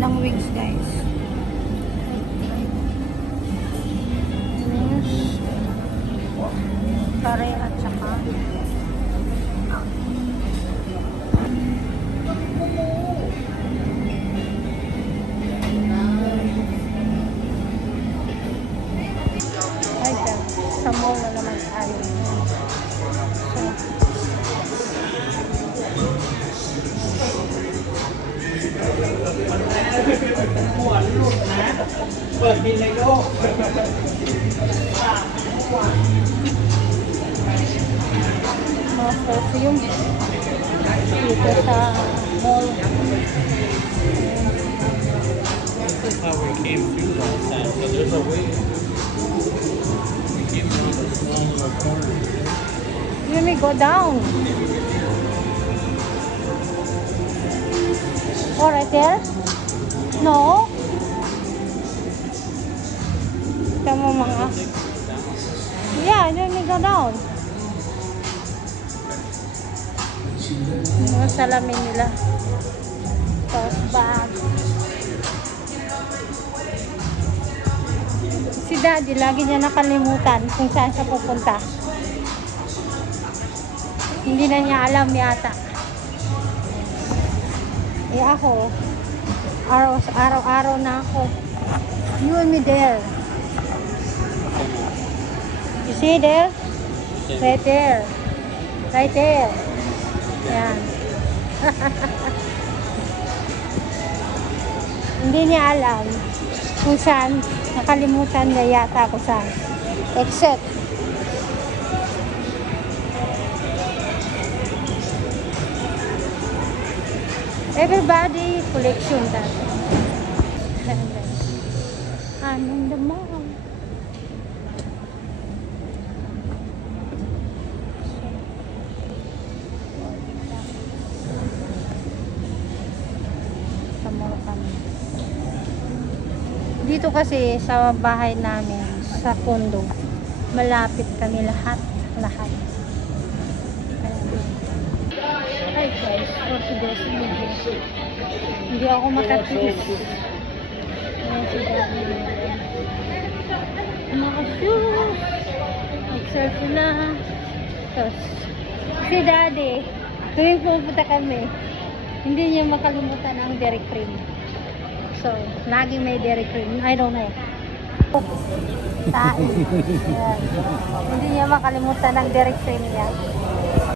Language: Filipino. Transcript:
ng wings, guys. Wings. Kare at saka sa mall na naman tayo. Mga perfume dito sa mall. This is how we came through last time, so there's a way. Let me go down. Oh, right there? No? Tama mga. Yeah, let me go down. Mga salamin nila. Tote bag. Si Daddy, lagi niya nakalimutan kung saan siya pupunta. Hindi na niya alam yata. Eh ako, araw-araw na ako. You and me there. You see there? Right there. Right there. Yan. Hindi niya alam kung saan. Nakalimutan niya yata ako saan. Except everybody collection that. I'm in the mall. Sa mall kami. Dito kasi sa bahay namin, sa condo, malapit kami lahat. Hi guys, for today's video. Hindi ako makatiis. Ayan si Daddy. Mga shoes. Mag-selfie na. Tapos, si Daddy, tuwing pupunta kami, hindi niya makalimutan ang dairy cream. So, laging may dairy cream. I don't know. Tain. Hindi niya makalimutan ang dairy cream niya.